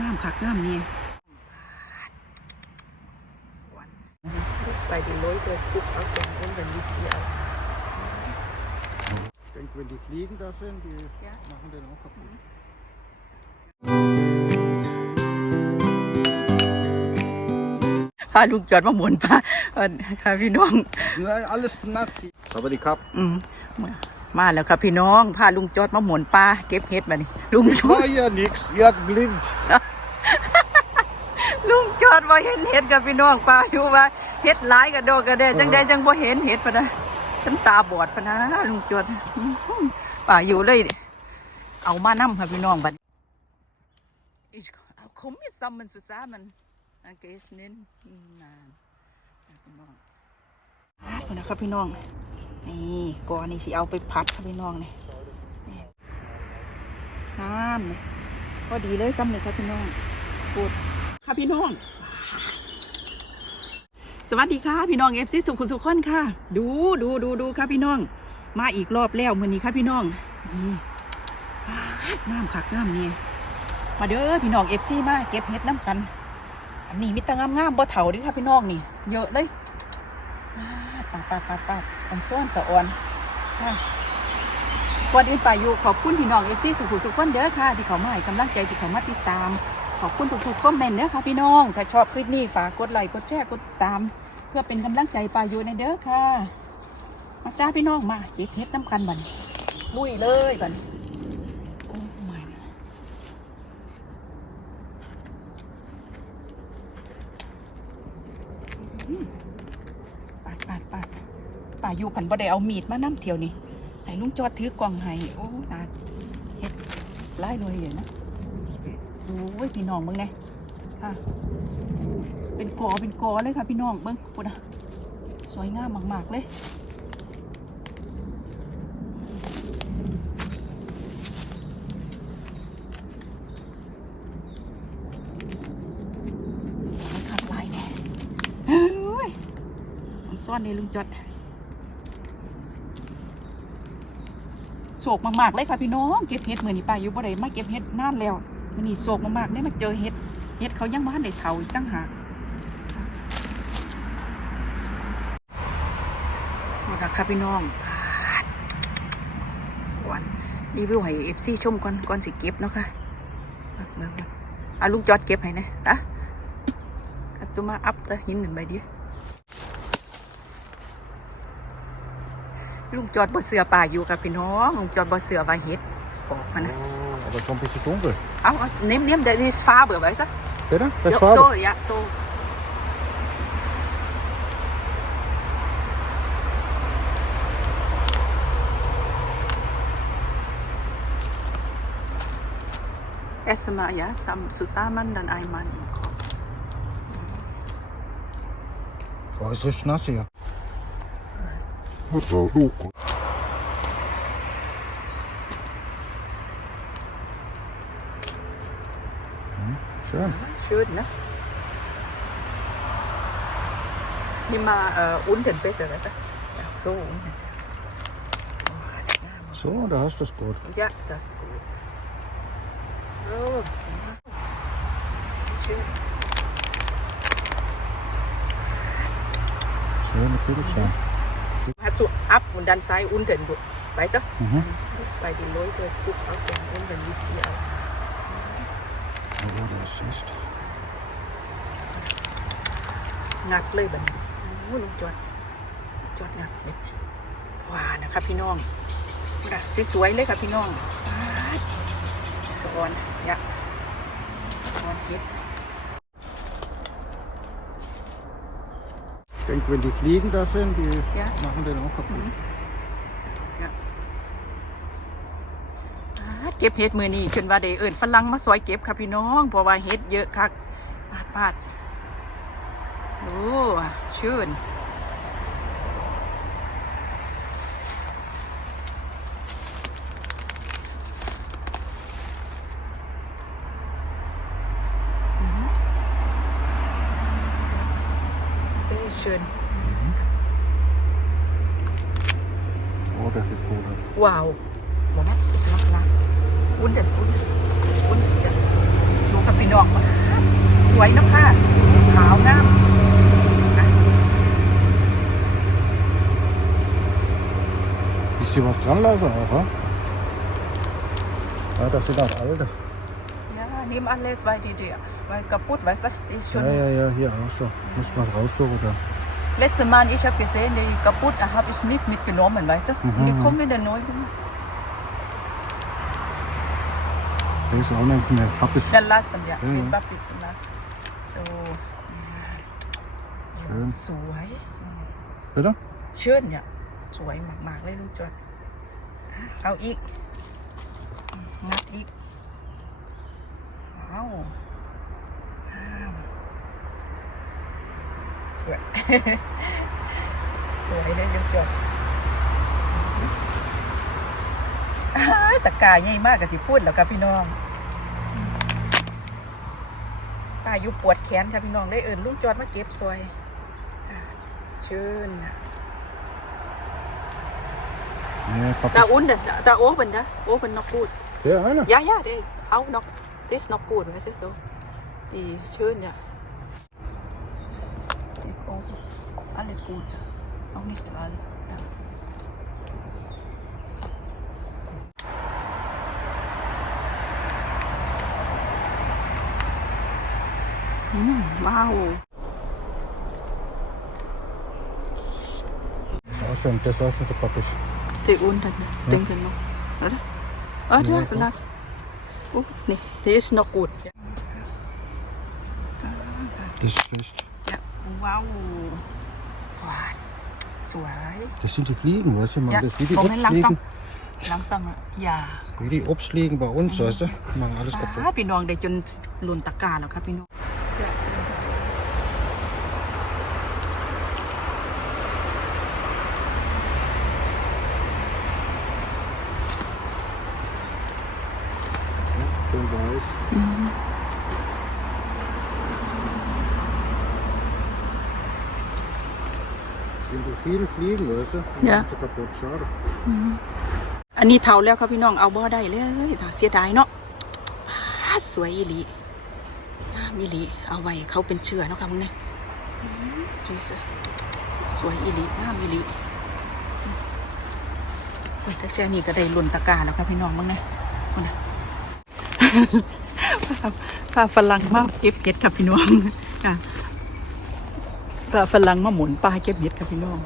น้ำคักน้ำเนี่ยสวน Bei den Leuten, es guckt auch dann rum, wenn die sie auch. Ich denke, wenn die Fliegen da sind, die Ja. machen den auch kaputt. พาลูกจอดมาหมุนปลาเอิ้นค่ะพี่น้อง Nein, alles Nazi. Aber die Kap. อืมมาแล้วครับพี่น้องพาลุงจอดมาหมุนปลาเก็บเห็ดมานี่ลุง War ja nix, wir blind. ลุงจอดว่าเห็นเห็ดกับพี่น้องปลาอยู่ว่าเห็ดหลายกระโดดกระเดจังใดจังบ่เห็นเห็ดปะนะฉันตาบอดปะนะลุงจอดอื้อหือป่าอยู่เลยเอามานํค่ะพี่น้องบัด Ich komm mit zusammen zusammen dann geh ich hin nein พี่น้องอะนะครับพี่น้องนี่ก่อนนี่สิเอาไปผัดครับพี่น้องนี่นี่ห้ามนี่พอดีเลยซ้ำเลยครับพี่น้องพูดค่ะพี่น้อง สวัสดีค่ะพี่น้องเอฟซีสุขุสุขคนค่ะ ดูดูดูดูค่ะพี่น้อง มาอีกรอบแล้วมือนี้ค่ะพี่น้องน้ำคักน้ำเนี่ยมาเด้อพี่น้องเอฟซีมาเก็บเห็ดน้ำกัน อันนี้มีแตงามๆบ่เถาเดิค่ะพี่น้องนี่ เยอะเลยปาดปาดปาดปาดอันซ้อนสะออนค่ะก่อนอื่นไปอยู่ขอบคุณพี่น้องเอฟซีสุขุสุขคนเด้อค่ะ ที่เขามาให้กำลังใจที่เขามาติดตาม ขอบคุณทุกๆคอมเมนต์เด้อค่ะพี่น้อง ถ้าชอบคลิปนี้ฝากกดไลค์กดแชร์กดติดตาม เพื่อเป็นกำลังใจปาอยู่ในเด้อค่ะ มาจ้าพี่น้องมาเก็บเห็ดน้ำกันบันลุยเลยบันโอ้ my อืมปาดปาดปาดป่าอยู่ผันบ่ได้เอามีดมาน้ำเที่ยวนี่ให้ลุงจอดถือกล่องให้โอ้นาเฮ็ดไล่เลยอยู่นะ โอ้ยพี่น้องเบิ่งไงค่ะ เป็นกอเป็นกอเลยค่ะ พี่น้องเบิ่งปุ่นอะสวยงามมาก ๆ เลยขัดลายแน่เฮ้ยซ่อนในลุงจอดโศกมาก ๆ เลยค่ะพี่น้อง เก็บเห็ดมือนี่ป้าอยู่บ่ได้มาเก็บเห็ดนานแล้ว มือนี่โศกมากๆได้มาเจอเห็ดเห็ดเขายังมาได้เถาอีกตั้งหากหมดแล้วค่ะพี่น้องปาดสวนรีวิวให้เอฟซีชมก่อนก่อนสิเก็บเนาะค่ะเบิ่งเอะลุงจอดเก็บให้นะอะกัดซุมาอัพเลยหินหนึ่งใบเดียวลุงจอดบ่เสือป่าอยู่กับพี่น้องลุงจอดบ่เสือว่าเฮ็ดออกมานะ aber schon ein bisschen dunkel. เอาเอาเนมเนมเดี๋ยวนี้ฟ้าเบื่อไว้ซะ Bitte? เดี๋ Das ยว war โซ่ยะโซ่เอสมายะซัมสุสามันดันไอมัน War es Schön. Schön, ne? Nimm mal äh, unten besser, weißt du? Ja, so unten. So, da hast du es gut. Ja, das ist gut. So, genau. Sehr schön. Schöne Pilze. Hat so ab und dann sei unten, weißt du? Mhm. Bei den Leuten, es guckt auch wenn die sie auch. Ja, das ist. หนักเลยแบบนี้โอ้ลุงจอดจอดหนักเลยว้านะครับพี่น้องนะสวยๆเลยครับพี่น้องป๊าดสะออนยะสะออนเฮ็ด Ich denke, wenn die Fliegen da sind, die Ja. machen den auch kaputt. เนี่ยป๊าด เก็บเห็ดมือนี่ขึ้นว่าเดเอิญฝรั่งมาซอยเก็บค่ะพี่น้องเพราะว่าเห็ดเยอะคักปาดปาดโอ้ชื่นเซ่เชิญ Oh, der geht gut. Wow. Moment, ich mach nach. Unten, unten. Unten, ja. Du,ครับพี่น้อง ดอกมาสวยนะค่ะขาวงาม Ist hier was dran, Lasse, auch, ha? Ja, das sind auch alte. Ja, nimm alles, weil die, die weil kaputt, weißt du? Die ist schon. Ja, ja, ja, hier auch so. Muss man raussuchen da. Letztes Mal, ich habe gesehen, die kaputt, habe ich nicht mitgenommen, weißt du? Und die Mhm. kommen wieder neu. Der ist auch nicht mehr. Hab ich. Dann lassen wir, Mhm. den Pappig lassen. So. Schön. สวย Bitte? เชิญเนี่ยสวยมากๆเลยลูกจอดเอาอีก งัดอีกเอาอ้าวสวย สวยเลยลูกจอด ตะกร้าใหญ่มากกับสิพูดแล้วกับพี่น้องป้ายุปวดแขนค่ะพี่น้องได้เอิญลุงจอดมาเก็บซอยอ่าเชิญ Nee, hab Da ich. unten, da, da oben, da oben noch gut. Der eine? Ja, ja, der auch noch, das ist noch gut, weißt du, so. Die schön, ja. Die oben, alles gut. Auch nicht dran. Ja. Mm, wow. Ist auch schon, das ist auch schon so pappig. Der unten, ich denke noch. Oder? Oh, Ja, lass, gut. lass. Gut, nee, der ist noch gut. Ja. Da, Das ist fest. Ja, wow. Wow. สวย Das sind die Fliegen, weißt du? Man, Ja, das wie die Moment, langsam. Obstfliegen. langsam ja wie die Obstfliegen bei uns, weißt du? Machen alles ป้า kaputt. พี่น้องได้จนหล่นตะกร้าแล้วครับพี่น้อง Ja, schön weiß. Sind die viele Fliegen, weißt du? Die Ja. machen sie kaputt, schade. อันนี้เท่าแล้วครับพี่น้องเอาบ่ได้เลยถ้าเสียดายเนาะป้าสวยอีหลีงามอีหลีเอาไว้เขาเป็นเชื่อเนาะครับมึงเนี่ยจีซัสสวยอีหลีงามอีหลีโอ้ยแต่เชื่อนี่ก็ได้หล่นตะกร้าแล้วครับพี่น้องมึงเนี่ยมึงเนี่ย พาฝรั่งมาเก็บเห็ดครับพี่น้องค่ะพาฝรั่งมาหมุนปลาเก็บเห็ดครับพี่น้อง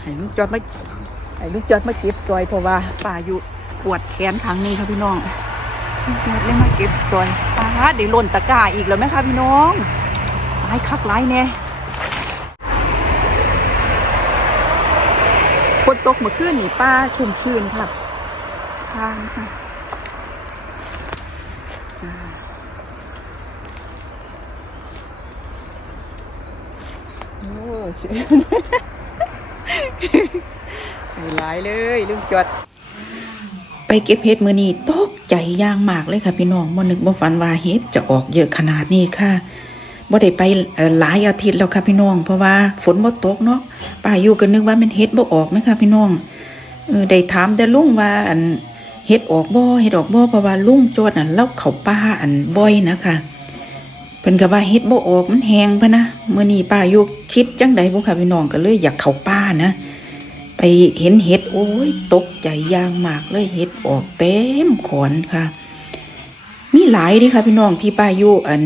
ให้ลูกจอดมาให้ลูกจอดมาเก็บซอยเพราะว่าป้าอยู่ปวดแขนทางนี้ครับพี่น้องจอดเลยมาเก็บซอยป้าได้หล่นตะกร้าอีกแล้วไหมครับพี่น้องตายคักไรแน่ฝนตกเมื่อคืนนี่ป้าชุ่มชื่นครับทานค่ะ โอ้เชื่อหลายเลยลุงจดไปเก็บเห็ดมือนี้ตกใจย่างมากเลยค่ะพี่น้องบ่นึกบ่ฝันว่าเห็ดจะออกเยอะขนาดนี้ค่ะบ่ได้ไปหลายอาทิตย์แล้วค่ะพี่น้อง เพราะว่าฝนบ่ตกเนาะป้าอยู่ก็นึกว่ามันเห็ดบ่ออกไหมค่ะพี่น้องเออได้ถามแต่ลุงว่าอัน เห็ดออกบ่เห็ดออกบ่เพราะว่าลุงจดอันเล่าเข้าป่าอันบ่อยนะคะเพิ่นก็ว่าเฮ็ดบ่ออกมันแหงพะนะมื้อนี้ป้าอยู่คิดจังใดบ่ค่ะพี่น้องก็เลยอยากเข้าป่านะ ไปเห็นเห็ดโอ้ยตกใจอย่างมากเลยเห็ดออกเต็มขอนค่ะ มีหลายดิค่ะพี่น้องที่ป้าอยู่อัน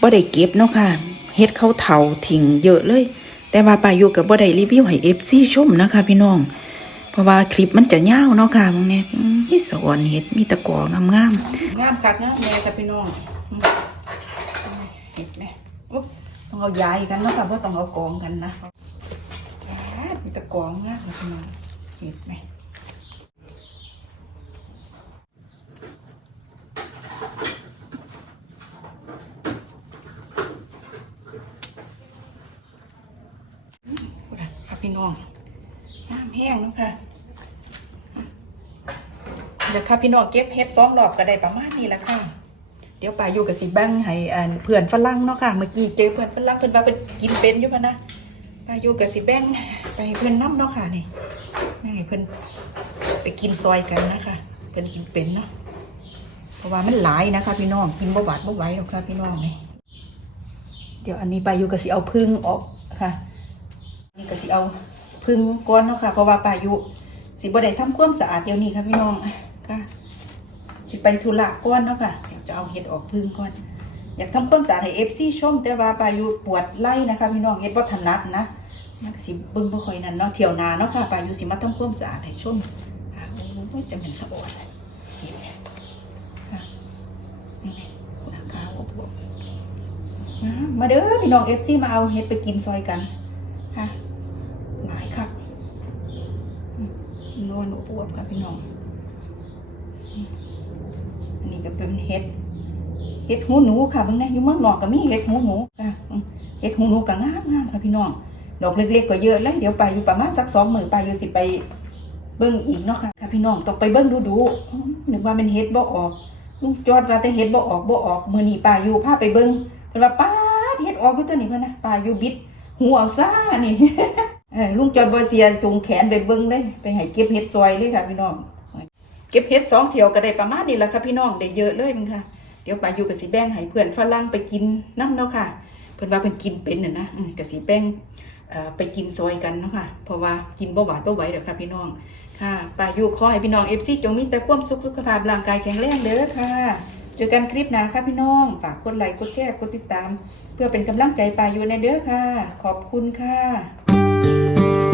บ่ได้เก็บเนาะค่ะเห็ดเขาเถาทิ้งเยอะเลย แต่ว่าป้าอยู่ก็บ่ได้รีวิวให้ FC ชมนะคะ พี่น้อง เพราะว่าคลิปมันจะยาวเนาะค่ะมึงเนี่ยมีสอนเห็ดมีตะกองามๆงามคักนะแม่จะพี่น้องเห็ดไหมอุ๊บต้องเอาย้ายกันเนาะค่ะเพราะต้องเอากองกันนะแมมีตะกองนะค่ะพี่น้องเห็ดไหมพูดอะค่ะพี่น้องน้ำแห้งแล้วค่ะ เดี๋ยวค่ะพี่น้องเก็บเฮ็ดสองรอบก็ได้ประมาณนี้แหละค่ะ เดี๋ยวป่าอยู่กับสิแบ่งให้เพื่อนฝรั่งเนาะค่ะ เมื่อกี้เจอเพื่อนฝรั่งเพื่อนว่าเพิ่นกินเป็นอยู่พะนะป่าอยู่กับสิแบงไปเพื่อนน้ำเนาะค่ะนี่แม่เพื่อนไปกินซอยกันนะคะเพื่อนกินเป็นเนาะเพราะว่ามันหลายนะคะ พี่น้องกินบ่หวาดบ่ไหวหรอกค่ะพี่น้องนี่เดี๋ยวอันนี้ปลายูก็สิเอาพึ่งออกค่ะนี่ก็สิเอาพึ่งก้อนเนาะค่ะเพราะว่าปลายุสิบ่ได้ทำความสะอาดเดี๋ยวนี้ค่ะพี่น้อง ค่ะไปธุระก้อนเนาะค่ะเดี๋ยวจะเอาเห็ดออกพึ่งก่อน อยากทำความสะอาดให้เอฟซีชม แต่ว่าปายุปวดไล่นะคะพี่น้องเฮ็ดบ่ถนัดนะมันก็สิบิ่งบ่ค่อยนั่นเนาะเที่ยวนาเนาะค่ะปายุสิมาทำความสาให้ชมอ่าโอ้ยจะเป็นสะออนเลยเห็นไหมค่ะนี่คุณอาขาวอบรมอ่ามาเด้อพี่น้องเอฟซีมาเอาเฮ็ดไปกินซอยกันค่ะหลายคักอืมนวลอวบครับพี่น้องอืมอันนี้ก็ เป็นเห็ดเห็ดหูหนูค่ะเบางแน่อยู่เมืองนอกก็มีเห็ดหูหนูค่ะเห็ดหูหนูก็งามงามค่ะพี่น้องดอกเล็กๆก็เยอะเลยเดี๋ยวไปอยู่ประมาณสักสองหมื่นไปอยู่สิไปเบิ้งอีกเนาะค่ะค่ะพี่น้องต้องไปเบิ้งดูดูนึกว่าเป็นเห็ดบ่ออกลุงจอดว่าแต่เห็ดบ่ออกบ่ออกมือนี้ปลาอยู่พาไปเบิ้งเพิ่นว่าป้าเห็ดออกอยู่ตัวนี้พ่นนะปลาอยู่บิดหูเอาซ่านี่ลุงจอดบ่เสียจงแขนไปเบิ้งเลยไปให้เก็บเห็ดซอยเลยค่ะพี่น้อง ก็บเห็ดสองเที่ยวก็ได้ประมาณนี้ละค่ะพี่น้องได้เยอะเลยมันค่ะ เดี๋ยวปาอยู่กับสีแบงให้เพื่อนฝรั่งไปกินน้ำเนาะค่ะ เพื่อนว่าเพื่อนกินเป็นน่ะนะกับสีแบงไปกินซอยกันเนาะค่ะ เพราะว่ากินบ่หวานบ่ไหวเด้อค่ะพี่น้อง ค่ะปาอยู่ขอให้พี่น้องเอฟซีจงมีแต่ความสุขสุขภาพร่างกายแข็งแรงเด้อค่ะ เจอกันคลิปหน้าค่ะพี่น้อง ฝากกดไลค์กดแชร์กดติดตาม เพื่อเป็นกำลังใจปาอยู่ในเด้อค่ะ ขอบคุณค่ะ